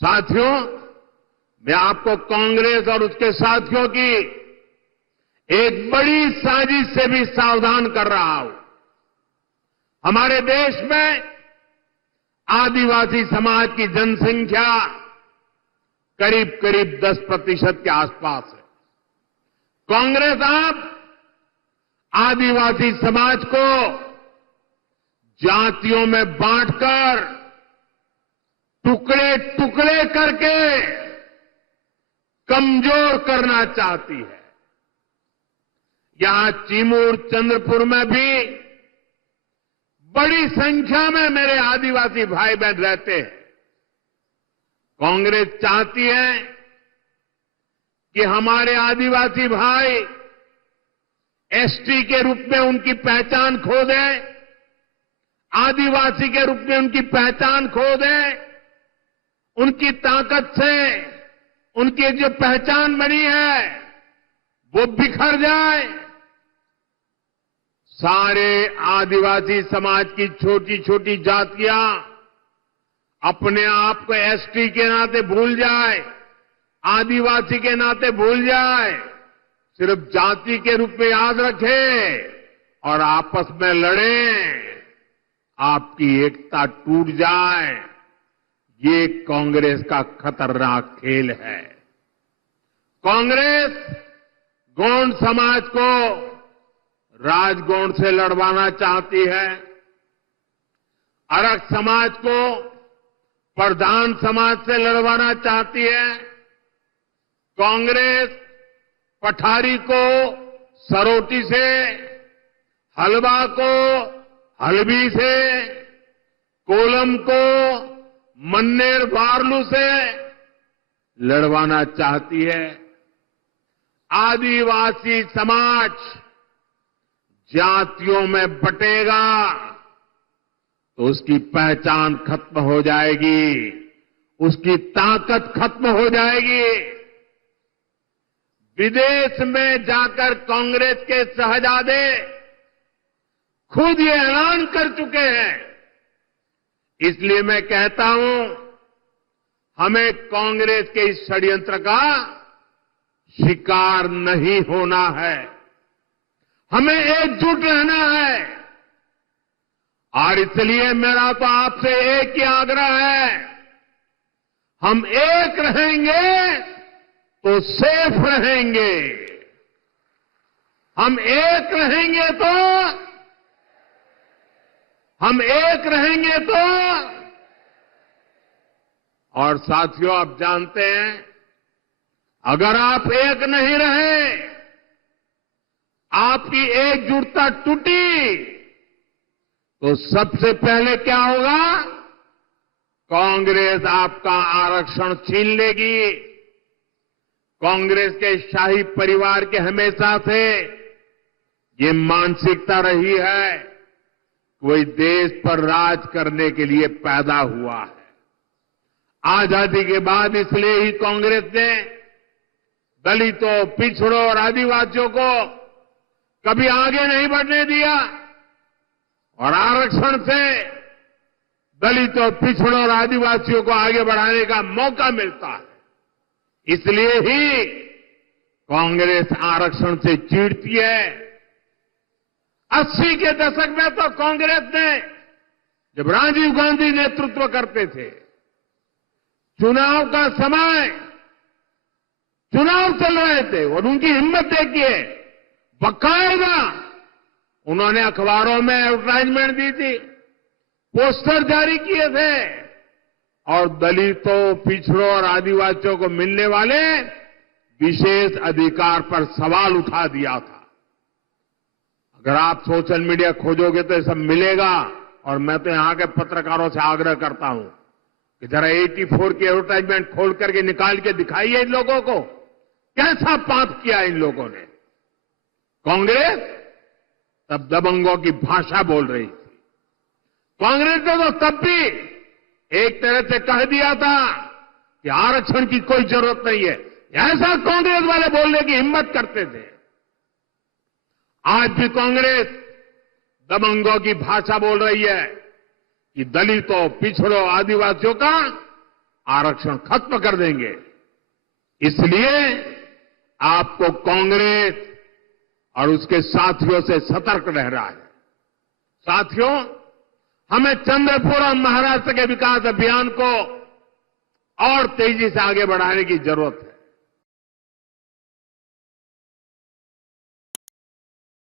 साथियों, मैं आपको कांग्रेस और उसके साथियों की एक बड़ी साजिश से भी सावधान कर रहा हूं। हमारे देश में आदिवासी समाज की जनसंख्या करीब करीब 10% के आसपास है। कांग्रेस अब आदिवासी समाज को जातियों में बांटकर टुकड़े टुकड़े करके कमजोर करना चाहती है। यहां चिमूर चंद्रपुर में भी बड़ी संख्या में मेरे आदिवासी भाई बहन रहते हैं। कांग्रेस चाहती है कि हमारे आदिवासी भाई एसटी के रूप में उनकी पहचान खो दें, आदिवासी के रूप में उनकी पहचान खो दें, उनकी ताकत से उनकी जो पहचान बनी है वो बिखर जाए। सारे आदिवासी समाज की छोटी छोटी जातियां अपने आप को एसटी के नाते भूल जाए, आदिवासी के नाते भूल जाए, सिर्फ जाति के रूप में याद रखें और आपस में लड़ें, आपकी एकता टूट जाए। ये कांग्रेस का खतरनाक खेल है। कांग्रेस गौंड समाज को राजगौंड से लड़वाना चाहती है, अरग समाज को प्रधान समाज से लड़वाना चाहती है। कांग्रेस पठारी को सरोटी से, हलवा को हलबी से, कोलम को मन्नेर वारलू से लड़वाना चाहती है। आदिवासी समाज जातियों में बटेगा तो उसकी पहचान खत्म हो जाएगी, उसकी ताकत खत्म हो जाएगी। विदेश में जाकर कांग्रेस के शहजादे खुद ये ऐलान कर चुके हैं। इसलिए मैं कहता हूं, हमें कांग्रेस के इस षड्यंत्र का शिकार नहीं होना है, हमें एकजुट रहना है। और इसलिए मेरा तो आपसे एक ही आग्रह है, हम एक रहेंगे तो सेफ रहेंगे, हम एक रहेंगे तो और साथियों, आप जानते हैं, अगर आप एक नहीं रहे, आपकी एकजुटता टूटी, तो सबसे पहले क्या होगा? कांग्रेस आपका आरक्षण छीन लेगी। कांग्रेस के शाही परिवार के हमेशा से ये मानसिकता रही है, कोई देश पर राज करने के लिए पैदा हुआ है। आजादी के बाद इसलिए ही कांग्रेस ने दलितों, पिछड़ों और आदिवासियों को कभी आगे नहीं बढ़ने दिया और आरक्षण से दलितों, पिछड़ों और आदिवासियों को आगे बढ़ाने का मौका मिलता है। इसलिए ही कांग्रेस आरक्षण से चिढ़ती है। 80 के दशक में तो कांग्रेस ने, जब राजीव गांधी नेतृत्व करते थे, चुनाव का समय, चुनाव चल रहे थे और उनकी हिम्मत देखिए, बाकायदा उन्होंने अखबारों में एडवर्टाइजमेंट दी थी, पोस्टर जारी किए थे और दलितों, पिछड़ों और आदिवासियों को मिलने वाले विशेष अधिकार पर सवाल उठा दिया था। अगर आप सोशल मीडिया खोजोगे तो ये सब मिलेगा। और मैं तो यहां के पत्रकारों से आग्रह करता हूं कि जरा 84 की एडवर्टाइजमेंट खोल करके निकाल के दिखाइए इन लोगों को, कैसा पाप किया इन लोगों ने। कांग्रेस तब दबंगों की भाषा बोल रही थी। कांग्रेस ने तो तब भी एक तरह से कह दिया था कि आरक्षण की कोई जरूरत नहीं है। ऐसा कांग्रेस वाले बोलने की हिम्मत करते थे। आज भी कांग्रेस दबंगों की भाषा बोल रही है कि दलितों, पिछड़ों, आदिवासियों का आरक्षण खत्म कर देंगे। इसलिए आपको कांग्रेस और उसके साथियों से सतर्क रहना है। साथियों, हमें चंद्रपुर और महाराष्ट्र के विकास अभियान को और तेजी से आगे बढ़ाने की जरूरत है।